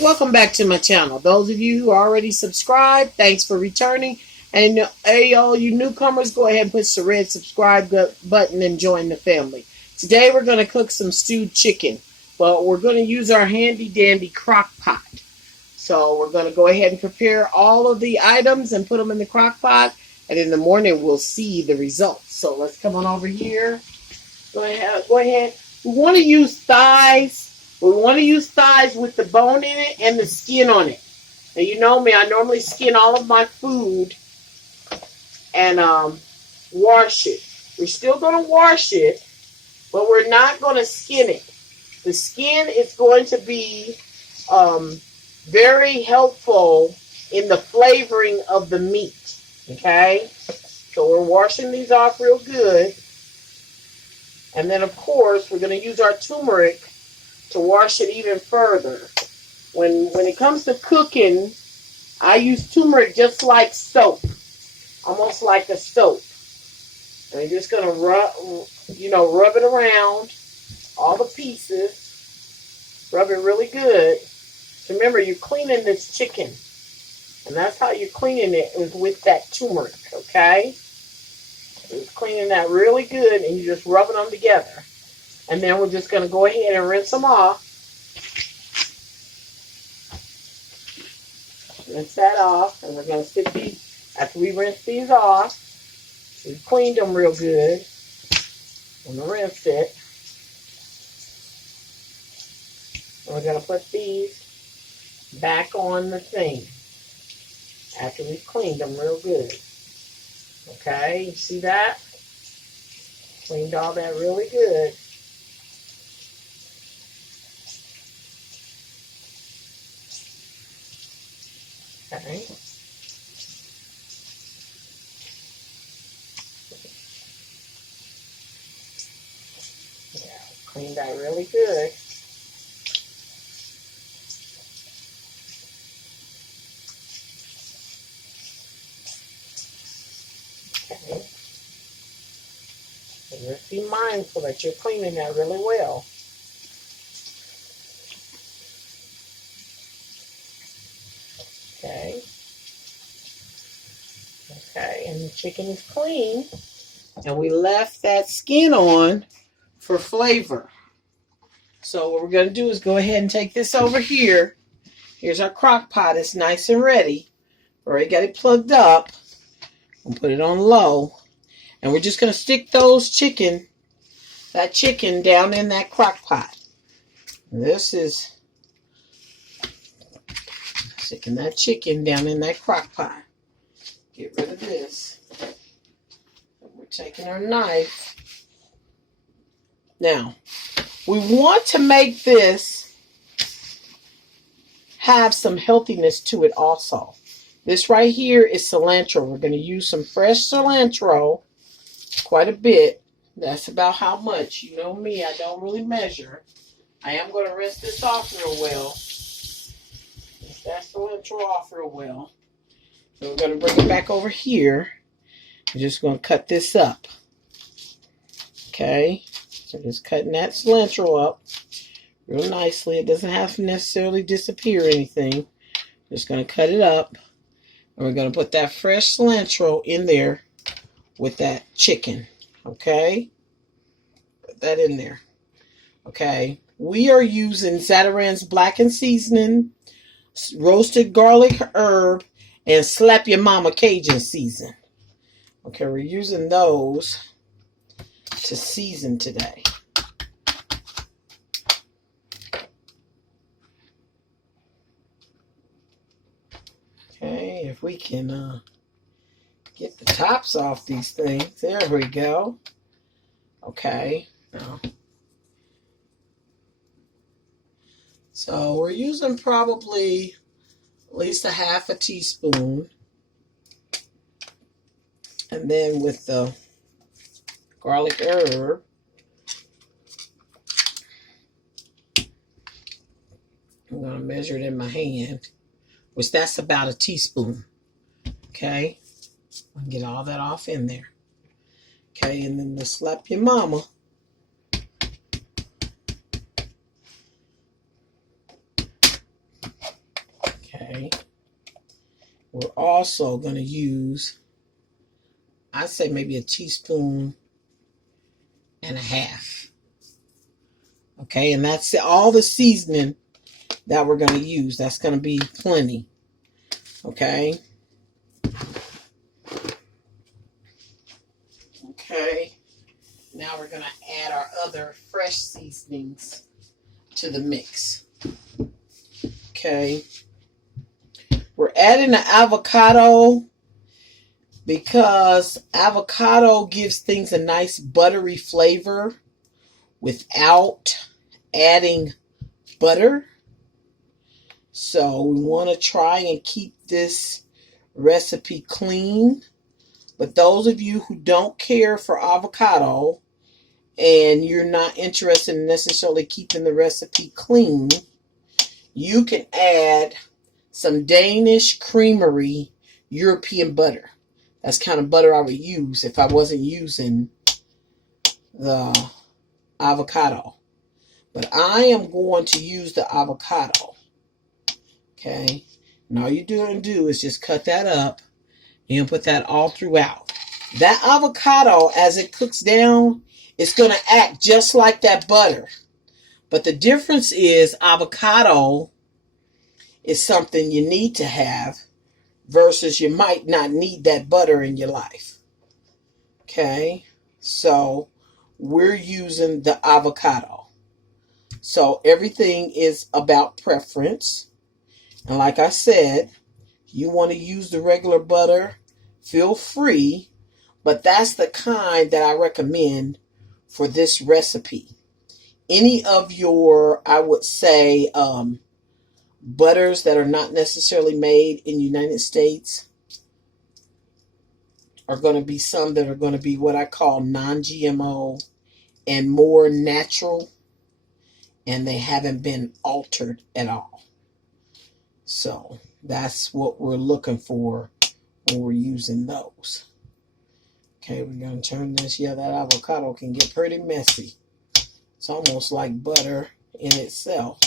Welcome back to my channel. Those of you who already subscribed, thanks for returning. And hey, all you newcomers, go ahead and push the red subscribe button and join the family. Today we're going to cook some stewed chicken, but we're going to use our handy dandy crock pot. So we're going to go ahead and prepare all of the items and put them in the crock pot, and in the morning we'll see the results. So let's come on over here. Go ahead. We want to use thighs. We want to use thighs with the bone in it and the skin on it. Now, you know me, I normally skin all of my food and wash it. We're still going to wash it, but we're not going to skin it. The skin is going to be very helpful in the flavoring of the meat. Okay? So we're washing these off real good. And then, of course, we're going to use our turmeric to wash it even further. When it comes to cooking, I use turmeric just like soap, almost like a soap. And I'm just going to rub it around all the pieces. Rub it really good. So remember, you're cleaning this chicken, and that's how you're cleaning it, is with that turmeric. Okay, so you're cleaning that really good, and you're just rubbing them together. And then we're just going to go ahead and rinse them off. Rinse that off. And we're going to stick these, after we rinse these off, we've cleaned them real good. I'm going to rinse it. And we're going to put these back on the thing after we've cleaned them real good. Okay, you see that? Cleaned all that really good. Okay. Yeah, clean that really good. Okay. And just be mindful that you're cleaning that really well. Okay. Okay, and the chicken is clean. And we left that skin on for flavor. So what we're going to do is go ahead and take this over here. Here's our crock pot. It's nice and ready. Already got it plugged up. We'll put it on low. And we're just going to stick that chicken down in that crock pot. And this is sticking that chicken down in that crock pot. Get rid of this. And we're taking our knife. Now, we want to make this have some healthiness to it also. This right here is cilantro. We're going to use some fresh cilantro, quite a bit. That's about how much. You know me, I don't really measure. I am going to rinse this off real well. Rinse that cilantro off real well. So we're going to bring it back over here. We're just going to cut this up. Okay. So just cutting that cilantro up real nicely. It doesn't have to necessarily disappear or anything. Just going to cut it up. And we're going to put that fresh cilantro in there with that chicken. Okay? Put that in there. Okay. We are using Zatarain's blackened seasoning, roasted garlic herb, and Slap Your Mama Cajun season. Okay, we're using those to season today. Okay, if we can get the tops off these things. There we go. Okay. Now, so we're using probably at least a half a teaspoon. And then with the garlic herb, I'm going to measure it in my hand, which that's about a teaspoon. Okay. I'll get all that off in there. Okay, and then the Slap Your Mama. Okay. We're also going to use, I'd say maybe a teaspoon and a half. Okay, and that's all the seasoning that we're going to use. That's going to be plenty. Okay. Okay. Now we're going to add our other fresh seasonings to the mix. Okay. We're adding the avocado because avocado gives things a nice buttery flavor without adding butter. So we want to try and keep this recipe clean. But those of you who don't care for avocado and you're not interested in necessarily keeping the recipe clean, you can add some Danish Creamery European butter. That's kind of butter I would use if I wasn't using the avocado. But I am going to use the avocado. Okay. And all you're going to do is just cut that up. You can put that all throughout. That avocado, as it cooks down, it's going to act just like that butter. But the difference is avocado is something you need to have versus you might not need that butter in your life. Okay, so we're using the avocado. So everything is about preference. And like I said, you want to use the regular butter, feel free. But that's the kind that I recommend for this recipe. Any of your, I would say, butters that are not necessarily made in the United States are going to be some that are going to be what I call non-GMO and more natural, and they haven't been altered at all. So that's what we're looking for when we're using those. Okay, we're going to turn this. Yeah, that avocado can get pretty messy. It's almost like butter in itself.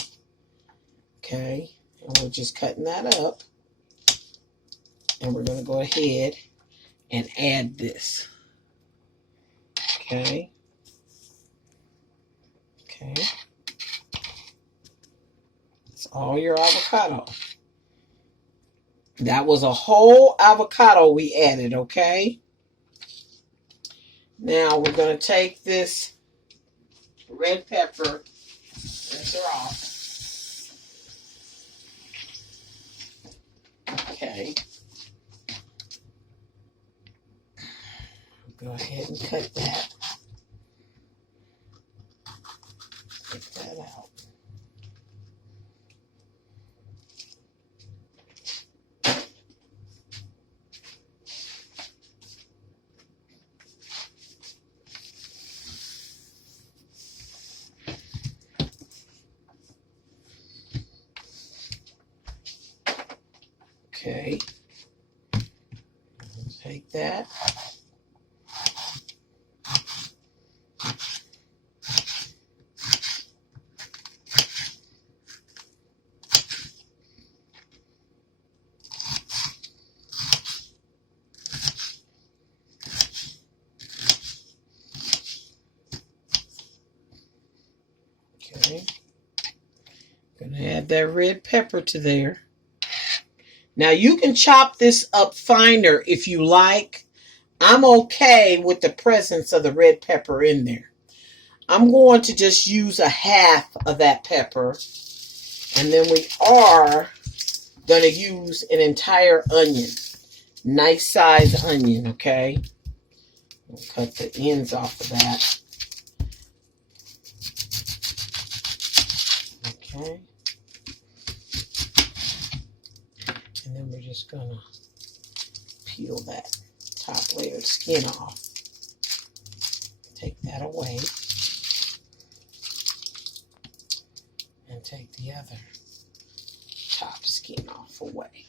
Okay, and we're just cutting that up. And we're going to go ahead and add this. Okay. Okay. It's all your avocado. That was a whole avocado we added, okay? Now we're going to take this red pepper. Rinse her off. Okay. Go ahead and cut that. Take that out. Okay. Take that. Okay. Gonna add that red pepper to there. Now you can chop this up finer if you like. I'm okay with the presence of the red pepper in there. I'm going to just use a half of that pepper. And then we are going to use an entire onion. Nice size onion, okay? We'll cut the ends off of that. Okay. And then we're just going to peel that top layer of skin off. Take that away. And take the other top skin off away.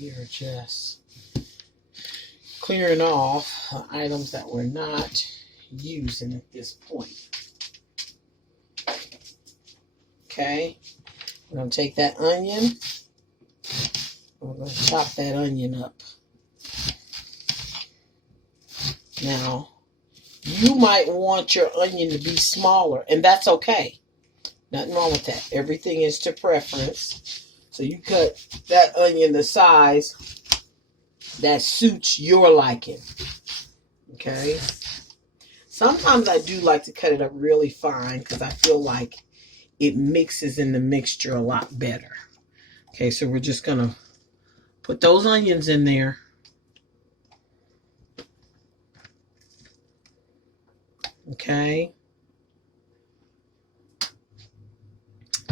We are just clearing off items that we're not using at this point. Okay. We're going to take that onion. We're going to chop that onion up. Now, you might want your onion to be smaller, and that's okay. Nothing wrong with that. Everything is to preference. So you cut that onion the size that suits your liking. Okay? Sometimes I do like to cut it up really fine because I feel like it mixes in the mixture a lot better. Okay, so we're just going to put those onions in there. Okay.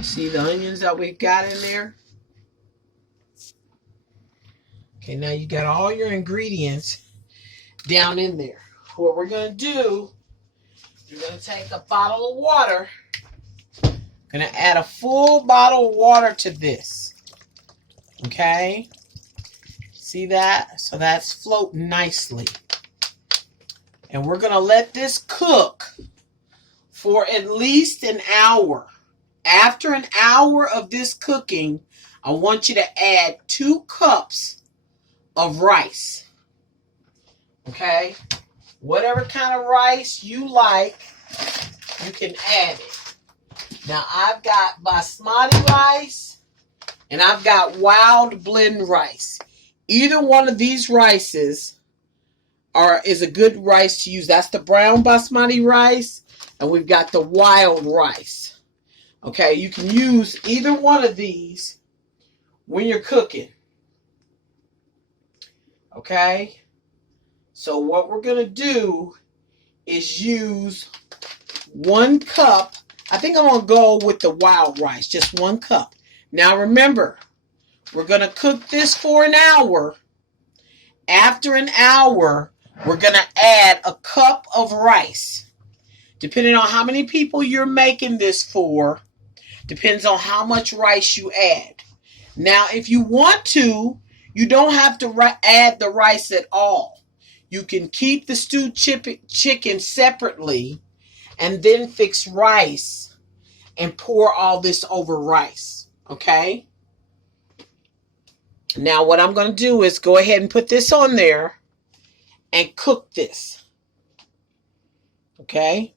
See the onions that we've got in there? Okay, now you got all your ingredients down in there. What we're going to do, you're going to take a bottle of water. Going to add a full bottle of water to this. Okay? See that? So that's floating nicely. And we're going to let this cook for at least an hour. After an hour of this cooking, I want you to add 2 cups of rice. Okay? Whatever kind of rice you like, you can add it. Now, I've got basmati rice and I've got wild blend rice. Either one of these rices is a good rice to use. That's the brown basmati rice, and we've got the wild rice. Okay, you can use either one of these when you're cooking. Okay, so what we're going to do is use 1 cup. I think I'm going to go with the wild rice, just 1 cup. Now remember, we're going to cook this for an hour. After an hour, we're going to add a cup of rice. Depending on how many people you're making this for, depends on how much rice you add. Now, if you want to, you don't have to add the rice at all. You can keep the stewed chicken separately and then fix rice and pour all this over rice. Okay? Now, what I'm going to do is go ahead and put this on there and cook this. Okay?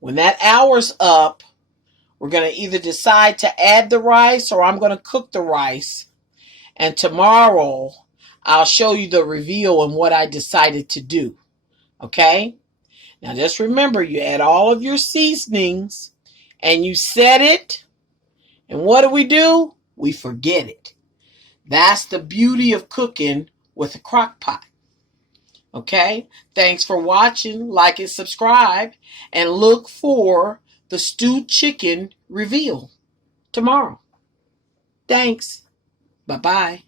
When that hour's up, we're going to either decide to add the rice or I'm going to cook the rice. And tomorrow, I'll show you the reveal and what I decided to do. Okay? Now, just remember, you add all of your seasonings and you set it. And what do? We forget it. That's the beauty of cooking with a crock pot. Okay? Thanks for watching. Like and subscribe. And look for the stewed chicken reveal tomorrow. Thanks. Bye-bye.